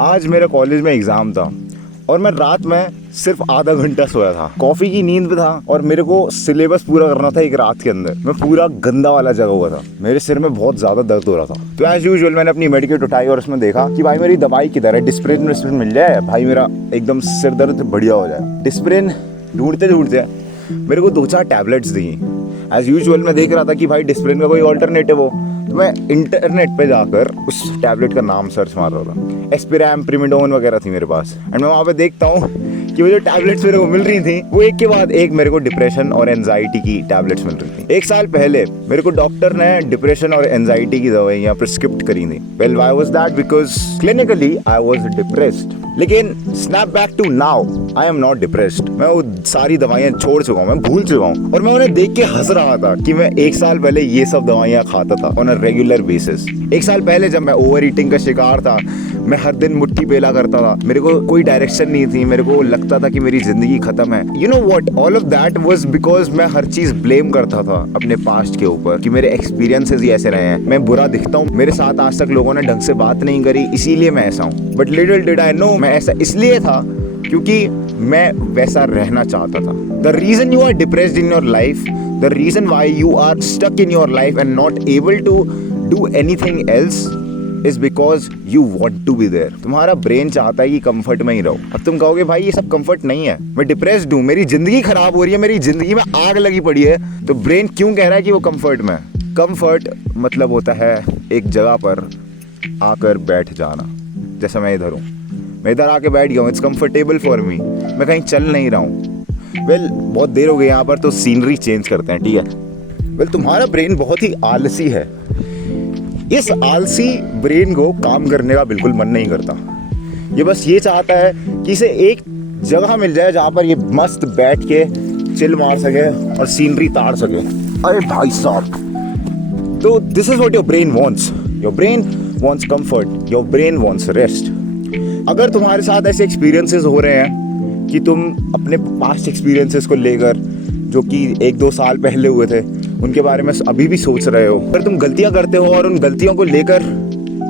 आज मेरे कॉलेज में एग्जाम था और मैं रात में सिर्फ आधा घंटा सोया था। कॉफी की नींद में था और मेरे को सिलेबस पूरा करना था एक रात के अंदर। मैं पूरा गंदा वाला जगा हुआ था, मेरे सिर में बहुत ज्यादा दर्द हो रहा था। तो एज यूजुअल मैंने अपनी मेडिकेट उठाई और उसमें देखा कि भाई मेरी दवाई किधर है, डिस्प्रिन मिल जाए भाई, मेरा एकदम सिर दर्द बढ़िया हो जाए। डिस्प्रिन ढूंढते ढूंढते मेरे को 2-4 टैबलेट्स दी। एज यूजुअल मैं देख रहा था कि भाई डिस्प्रिन का कोई ऑल्टरनेटिव हो, तो मैं इंटरनेट पे जाकर उस टैबलेट का नाम सर्च मार रहा था। एस्पिरैम, प्रिमिडोन वगैरह थी मेरे पास। एंड मैं वहाँ पे देखता हूँ कि वो जो टैबलेट्स मेरे को मिल रही थी वो एक के बाद एक मेरे को डिप्रेशन और एंजाइटी की टैबलेट्स मिल रही थी। 1 साल पहले मेरे को डॉक्टर ने डिप्रेशन और एंजाइटी की दवाइयाँ प्रिस्क्रिप्ट करी थी। Well why was that? Because clinically I was depressed. लेकिन snap back to now, I am not depressed. मैं वो सारी दवाइयाँ छोड़ चुका हूँ, मैं भूल चुका हूँ। और मैं उन्हें देख के हंस रहा था कि मैं 1 साल पहले ये सब दवाइयाँ खाता था ऑन अ रेगुलर बेसिस। 1 साल पहले जब मैं ओवर ईटिंग का शिकार था, मैं हर दिन मुट्ठी पेला करता था, मेरे को कोई डायरेक्शन नहीं थी, मेरे को लगता था कि मेरी जिंदगी खत्म है। You know what, all of that was because मैं हर चीज ब्लेम करता था अपने पास्ट के ऊपर कि मेरे एक्सपीरियंसेस ही ऐसे रहे हैं, मैं बुरा दिखता हूँ, मेरे साथ आज तक लोगों ने ढंग से बात नहीं करी, इसीलिए मैं ऐसा हूँ। But little did I know, मैं ऐसा इसलिए था क्योंकि मैं वैसा रहना चाहता था। The reason you are depressed in your life, the reason why you are stuck in your life and not able to do anything else is because you want to be there। तुम्हारा brain चाहता है कि comfort में ही रहो। अब तुम कहोगे भाई ये सब कंफर्ट नहीं है, मैं डिप्रेस्ड हूँ, मेरी जिंदगी खराब हो रही है, मेरी जिंदगी में आग लगी पड़ी है, तो ब्रेन क्यों कह रहा है कि वो कंफर्ट में? कंफर्ट मतलब होता है एक जगह पर आकर बैठ जाना। जैसे मैं इधर हूँ, मैं इधर आके बैठ गया हूँ, इट्स कंफर्टेबल फॉर मी, मैं कहीं चल नहीं रहा हूँ। वेल बहुत देर हो गई यहाँ पर, तो सीनरी चेंज करते हैं, ठीक है। वेल तुम्हारा ब्रेन बहुत ही आलसी है। इस आलसी ब्रेन को काम करने का बिल्कुल मन नहीं करता। ये बस ये चाहता है कि इसे एक जगह मिल जाए जहाँ पर ये मस्त बैठ के चिल मार सके और सीनरी ताड़ सके। अरे भाई साहब, तो this is what your brain wants. Your brain wants comfort, your brain wants rest. अगर तुम्हारे साथ ऐसे एक्सपीरियंसेस हो रहे हैं कि तुम अपने पास्ट एक्सपीरियंसेस को लेकर, जो कि 1-2 साल पहले हुए थे, उनके बारे में अभी भी सोच रहे हो, अगर तुम गलतियां करते हो और उन गलतियों को लेकर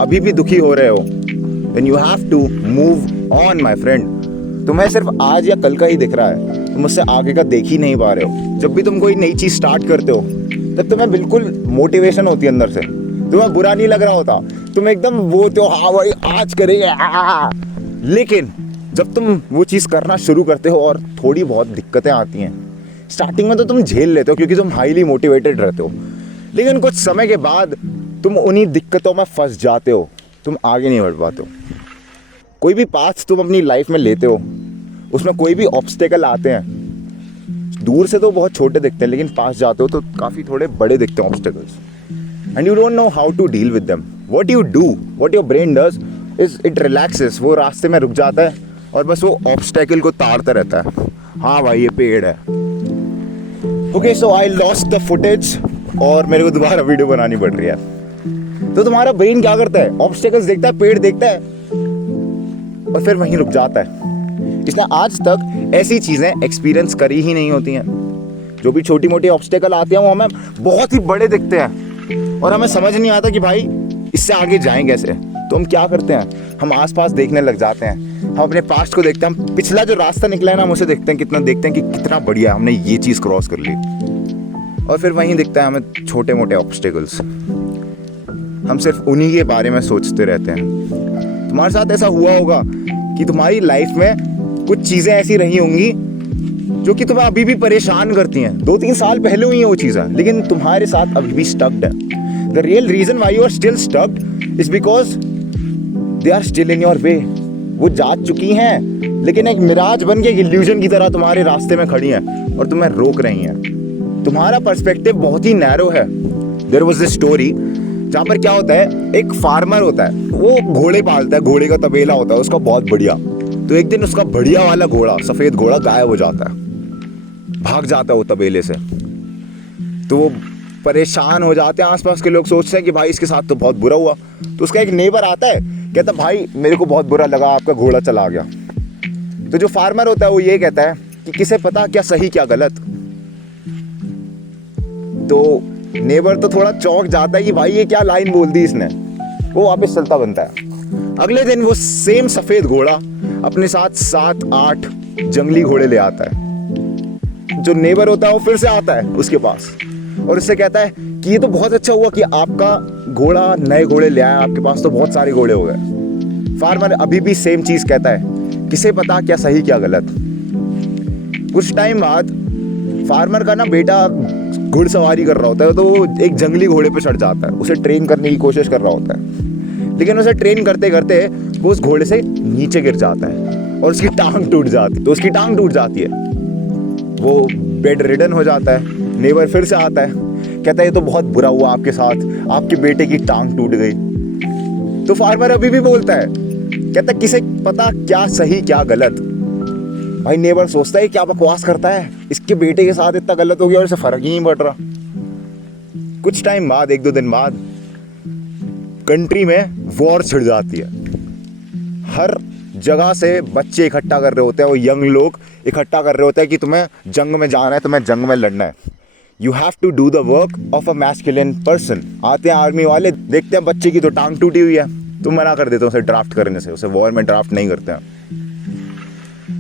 अभी भी दुखी हो रहे हो, then you have to move on my friend। तुम्हें सिर्फ आज या कल का ही दिख रहा है, तुम उससे आगे का देख ही नहीं पा रहे हो। जब भी तुम कोई नई चीज स्टार्ट करते हो तब तुम्हें बिल्कुल मोटिवेशन होती है अंदर से, तुम्हें बुरा नहीं लग रहा होता, तुम एकदम वो तो हाँ भाई आज करेंगे। लेकिन जब तुम वो चीज करना शुरू करते हो और थोड़ी बहुत दिक्कतें आती हैं, स्टार्टिंग में तो तुम झेल लेते हो क्योंकि तुम हाईली मोटिवेटेड रहते हो, लेकिन कुछ समय के बाद तुम उन्हीं दिक्कतों में फंस जाते हो, तुम आगे नहीं बढ़ पाते हो। कोई भी पाथ तुम अपनी लाइफ में लेते हो, उसमें कोई भी ऑब्स्टेकल आते हैं, दूर से तो बहुत छोटे दिखते हैं, लेकिन पास जाते हो तो काफ़ी थोड़े बड़े दिखते हैं obstacles, and you don't know how to deal with them. What you do, what your brain does is it relaxes. वो रास्ते में रुक जाता है और बस वो ऑब्स्टेकल को ताड़ता रहता है। हाँ भाई ये पेड़ है। Okay so I lost the footage और मेरे को दोबारा वीडियो बनानी पड़ रही है। तो तुम्हारा ब्रेन क्या करता है? ऑब्स्टेकल्स देखता है, पेड़ देखता है और फिर वहीं रुक जाता है। इसने आज तक ऐसी चीजें एक्सपीरियंस करी ही नहीं होती हैं। जो भी छोटी मोटी ऑब्स्टेकल आती हैं वो हमें बहुत ही बड़े दिखते हैं और हमें समझ नहीं आता कि भाई इससे आगे जाएं कैसे। तो हम क्या करते हैं, हम आसपास देखने लग जाते हैं, हम अपने पास्ट को देखते हैं, हम पिछला जो रास्ता निकला है ना हम उसे देखते हैं कि कितना बढ़िया हमने ये चीज़ क्रॉस कर ली, और फिर वहीं दिखता है हमें छोटे मोटे ऑब्स्टेकल्स। हम सिर्फ उन्हीं के बारे में सोचते रहते हैं। तुम्हारे साथ ऐसा हुआ होगा कि तुम्हारी लाइफ में कुछ चीज़ें ऐसी रही होंगी जो कि तुम्हें अभी भी परेशान करती हैं। 2-3 साल पहले हुई हैं वो चीज़ें, लेकिन तुम्हारे साथ अभी भी स्टक्ड है। The real reason why you are still stucked is because they are still in your way. वो जा चुकी हैं, लेकिन एक मिराज बन के एक इल्यूजन की तरह तुम्हारे रास्ते में खड़ी हैं और तुम्हें रोक रही हैं। तुम्हारा पर्सपेक्टिव बहुत ही नैरो है। देयर वाज दिस स्टोरी जहाँ पर क्या होता है, एक फार्मर होता है, वो घोड़े पालता है, घोड़े का तबेला होता है उसका बहुत बढ़िया। तो एक दिन उसका बढ़िया वाला घोड़ा, सफेद घोड़ा, गायब हो जाता है, भाग जाता है वो तबेले से। तो वो परेशान हो जाते हैं, आसपास के लोग सोचते हैं कि भाई इसके साथ तो बहुत बुरा हुआ। तो उसका एक नेबर आता है, कहता भाई मेरे को बहुत बुरा लगा, आपका घोड़ा चला गया। तो जो फार्मर होता है वो ये कहता है कि किसे पता क्या सही क्या गलत। तो नेबर तो थोड़ा चौंक जाता है कि भाई ये क्या लाइन बोल दी इसने। वो वापस चलता बनता है। अगले दिन वो सेम सफेद घोड़ा अपने साथ 7-8 जंगली घोड़े ले आता है। जो नेबर होता है वो फिर से आता है उसके पास और उससे कहता है कि ये तो बहुत अच्छा हुआ कि आपका घोड़ा नए घोड़े ले आया, आपके पास तो बहुत सारे घोड़े हो गए। फार्मर अभी भी सेम चीज कहता है, किसे पता क्या सही क्या गलत। कुछ टाइम बाद फार्मर का ना बेटा घुड़सवारी कर रहा होता है, तो वो एक जंगली घोड़े पे चढ़ जाता है, उसे ट्रेन करने की कोशिश कर रहा होता है। लेकिन उसे ट्रेन करते करते वो उस घोड़े से नीचे गिर जाता है और उसकी टांग टूट जाती है। तो उसकी टांग टूट जाती है, वो बेड रिडन हो जाता है। नेबर फिर से आता है, कहता है ये तो बहुत बुरा हुआ आपके साथ, आपके बेटे की टांग टूट गई। तो फार्मर अभी भी बोलता है, कहता है किसे पता क्या सही क्या गलत। भाई नेबर सोचता है क्या बकवास करता है, इसके बेटे के साथ इतना गलत हो गया और इसे फर्क ही नहीं पड़ रहा। कुछ टाइम बाद, 1-2 दिन बाद, कंट्री में वॉर छिड़ जाती है। हर जगह से बच्चे इकट्ठा कर रहे होते हैं, वो यंग लोग इकट्ठा कर रहे होते हैं कि तुम्हें जंग में जाना है, तुम्हें जंग में लड़ना है। You have to do the work of a masculine person. आते हैं आर्मी वाले, देखते हैं बच्चे की तो टांग टूटी हुई है, तुम मना कर देते हो उसे ड्राफ्ट करने से, उसे वॉर में ड्राफ्ट नहीं करते हैं।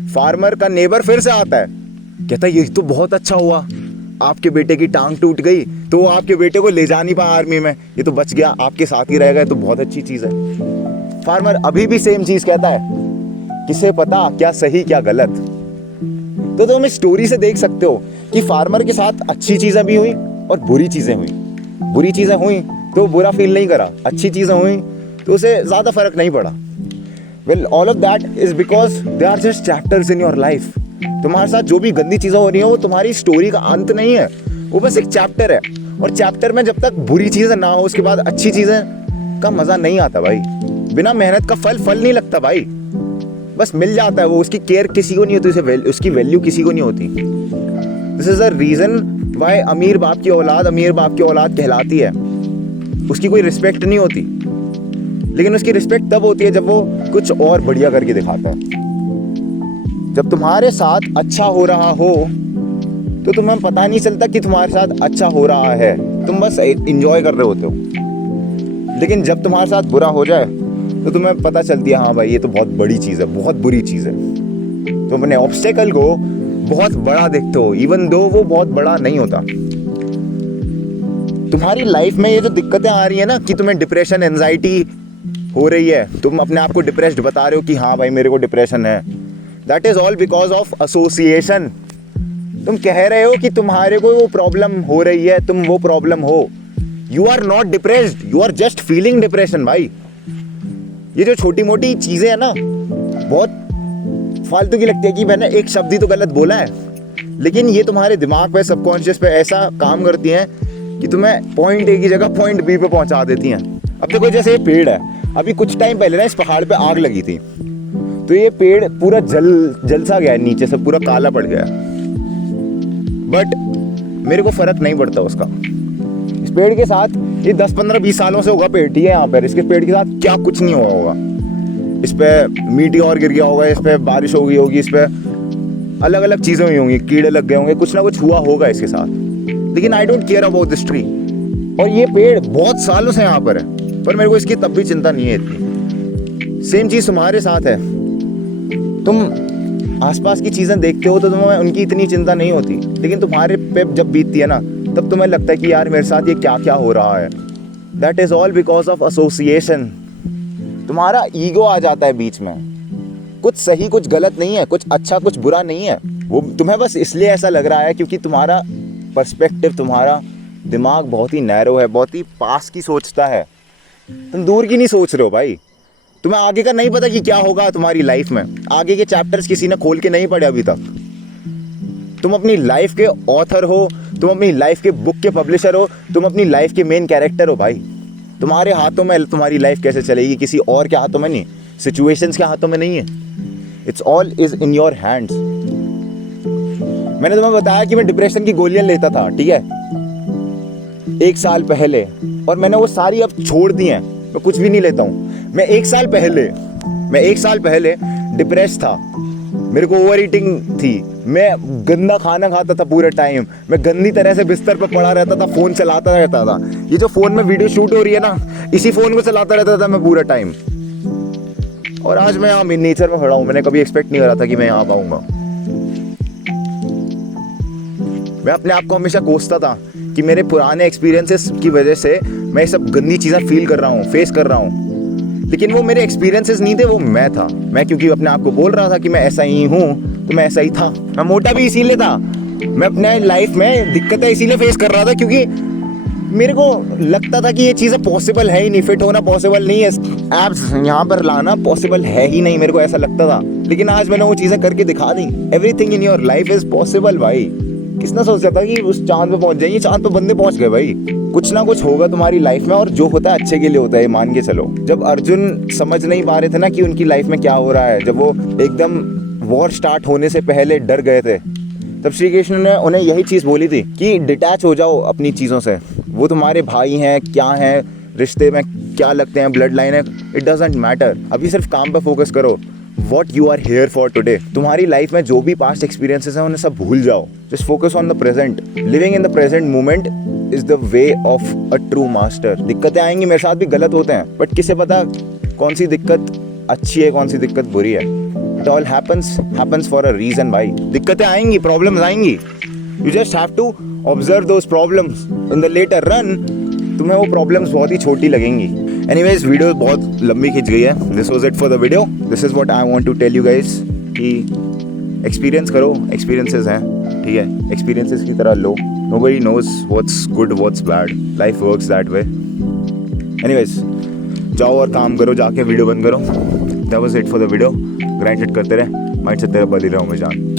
फार्मर का नेबर फिर से आता है, कहता है ये तो बहुत अच्छा हुआ, आपके बेटे की टांग टूट गई तो वो आपके बेटे को ले जा नहीं पाया आर्मी में, ये तो बच गया, आपके साथ ही रहेगा, ये तो बहुत अच्छी चीज है। फार्मर अभी भी सेम चीज कहता है, किसे पता क्या सही क्या गलत। तो तुम इस स्टोरी से देख सकते हो कि फार्मर के साथ अच्छी चीजें भी हुई और बुरी चीजें हुई। बुरी चीजें हुई तो बुरा फील नहीं करा, अच्छी चीजें हुई तो उसे ज्यादा फर्क नहीं पड़ा। Well, all of that is because they are just chapters in your life. तुम्हारे साथ जो भी गंदी चीजें हो रही हैं वो तुम्हारी स्टोरी का अंत नहीं है, वो बस एक चैप्टर है। और चैप्टर में जब तक बुरी चीजें ना हो उसके बाद अच्छी चीजें का मजा नहीं आता भाई। बिना मेहनत का फल नहीं लगता भाई, बस मिल जाता है वो, उसकी केयर किसी को नहीं होती, उसकी वैल्यू किसी को नहीं होती। This is the reason why अमीर बाप की औलाद कहलाती है। उसकी कोई रिस्पेक्ट नहीं होती, लेकिन उसकी रिस्पेक्ट तब होती है जब वो कुछ और बढ़िया करके दिखाता है। जब तुम्हारे साथ अच्छा हो रहा हो तो तुम्हें पता नहीं चलता कि तुम्हारे साथ अच्छा हो रहा है, तुम बस एंजॉय कर रहे होते हो। लेकिन जब तुम्हारे साथ बुरा हो जाए तो तुम्हें पता चलती है हाँ भाई ये तो बहुत बड़ी चीज़ है, बहुत बुरी चीज़ है। तुम अपने ऑब्स्टेकल को बहुत बड़ा देखते हो, इवन दो वो बहुत बड़ा नहीं होता। तुम्हारी लाइफ में ये जो दिक्कतें आ रही है ना कि तुम्हें डिप्रेशन, एंजाइटी हो रही है, तुम अपने आप को डिप्रेस्ड बता रहे हो कि हाँ भाई मेरे को डिप्रेशन है, that is all because of association. तुम कह रहे हो कि तुम्हारे को वो प्रॉब्लम हो रही है, तुम वो प्रॉब्लम हो। You are not depressed, you are just feeling depression भाई। ये जो छोटी मोटी चीजें है ना बहुत फालतू की लगती है कि मैंने एक शब्द ही तो गलत बोला है, लेकिन ये तुम्हारे दिमाग पे, सबकॉन्शियस पे ऐसा काम करती हैं कि तुम्हें पॉइंट ए की जगह पॉइंट बी पे पहुंचा देती हैं। अब देखो जैसे ये पेड़ है, अभी कुछ टाइम पहले ना इस पहाड़ पे आग लगी थी, तो ये पेड़ पूरा जल सा गया है, नीचे से पूरा काला पड़ गया। बट मेरे को फर्क नहीं पड़ता उसका। इस पेड़ के साथ ये 10-15-20 सालों से होगा पेड़, ठीक है, यहाँ पर इसके पेड़ के साथ क्या कुछ नहीं हुआ होगा। इस पे मीटियोर गिर गया होगा, इस पे बारिश हो गई होगी, इस पे अलग अलग चीजें हुई होंगी, कीड़े लग गए होंगे, कुछ ना कुछ हुआ होगा इसके साथ। लेकिन I don't care about this tree. और ये पेड़ बहुत सालों से यहाँ पर है, पर मेरे को इसकी तब भी चिंता नहीं है इतनी। सेम चीज तुम्हारे साथ है। तुम आसपास की चीजें देखते हो तो तुम्हें उनकी इतनी चिंता नहीं होती, लेकिन तुम्हारे पे जब बीतती है ना तब तुम्हें लगता है कि यार मेरे साथ ये क्या क्या हो रहा है। That is all because of association. तुम्हारा ईगो आ जाता है बीच में। कुछ सही कुछ गलत नहीं है, कुछ अच्छा कुछ बुरा नहीं है, वो तुम्हें बस इसलिए ऐसा लग रहा है क्योंकि तुम्हारा पर्सपेक्टिव, तुम्हारा दिमाग बहुत ही नैरो है, बहुत ही पास की सोचता है। तुम दूर की नहीं सोच रहे हो भाई। तुम्हें आगे का नहीं पता कि क्या होगा तुम्हारी लाइफ में। आगे के चैप्टर्स किसी ने खोल के नहीं पढ़े अभी तक। तुम अपनी लाइफ के ऑथर हो, तुम अपनी लाइफ के बुक के पब्लिशर हो, तुम अपनी लाइफ के मेन कैरेक्टर हो भाई। तुम्हारे हाथों में तुम्हारी लाइफ कैसे चलेगी, किसी और के हाथों में नहीं, सिचुएशंस के हाथों में नहीं है। It's all is in your hands. मैंने तुम्हें बताया कि मैं डिप्रेशन की गोलियां लेता था, ठीक है, 1 साल पहले, और मैंने वो सारी अब छोड़ दी हैं। मैं कुछ भी नहीं लेता हूँ। मैं एक साल पहले डिप्रेस था, मेरे को ओवर ईटिंग थी, मैं गंदा खाना खाता था पूरे टाइम, मैं गंदी तरह से बिस्तर पर पड़ा रहता था, फोन चलाता रहता था। ये जो फोन में वीडियो शूट हो रही है ना, इसी फोन को चलाता रहता था मैं पूरा टाइम। और आज मैं यहाँ नेचर में खड़ा हूँ। मैंने कभी एक्सपेक्ट नहीं करा था कि मैं यहाँ पाऊंगा। मैं अपने आप को हमेशा कोसता था कि मेरे पुराने एक्सपीरियंसेस की वजह से मैं ये सब गंदी चीज़ें फील कर रहा हूँ, फेस कर रहा हूँ। लेकिन वो मेरे एक्सपीरियंसेस नहीं थे, वो मैं था। मैं क्योंकि अपने आप को बोल रहा था कि मैं ऐसा ही हूँ, तो मैं ऐसा ही था। मैं मोटा भी इसीलिए था। मैं अपने लाइफ में दिक्कतें इसीलिए फेस कर रहा था क्योंकि मेरे को लगता था कि ये चीज़ें पॉसिबल है ही नहीं, फिट होना पॉसिबल नहीं है, एब्स यहाँ पर लाना पॉसिबल है ही नहीं, मेरे को ऐसा लगता था। लेकिन आज मैंने वो चीज़ें करके दिखा दी। Everything in your life is possible भाई। किसने सोचा था कि उस चांद पे पहुंच जाएंगे? चांद पे बंदे पहुंच गए भाई। कुछ ना कुछ होगा तुम्हारी लाइफ में, और जो होता है अच्छे के लिए होता है, मान के चलो। जब अर्जुन समझ नहीं पा रहे थे ना कि उनकी लाइफ में क्या हो रहा है, जब वो एकदम वॉर स्टार्ट होने से पहले डर गए थे, तब श्री कृष्ण ने उन्हें यही चीज़ बोली थी कि डिटैच हो जाओ अपनी चीज़ों से। वो तुम्हारे भाई हैं, क्या हैं, रिश्ते में क्या लगते हैं, ब्लड लाइन है, इट डजंट मैटर। अभी सिर्फ काम पे फोकस करो। What you are here for today. तुम्हारी लाइफ में जो भी पास्ट एक्सपीरियंसेस हैं उन्हें सब भूल जाओ। Just focus on the present. Living in the present moment is the way of a true master. दिक्कतें आएंगी, मेरे साथ भी गलत होते हैं, बट किसे पता कौन सी दिक्कत अच्छी है, कौन सी दिक्कत बुरी है। It all happens for a reason भाई। दिक्कतें आएंगी, प्रॉब्लम्स आएंगी, you just have to observe those problems. In the later run तुम्हें वो प्रॉब्लम्स बहुत ही छोटी लगेंगी। एनीवेज, वीडियो बहुत लंबी खिंच गई है। This was it for the video. This is what I want to tell you guys कि एक्सपीरियंस करो, एक्सपीरियंसेस हैं, ठीक है, एक्सपीरियंसेस की तरह लो। Nobody knows what's good what's bad, life works that way. Anyways, जाओ और काम करो, जाके वीडियो बंद करो। That was it for the video. Grind hit करते रहे, माइंड से तेरा बली रहो मैं जान।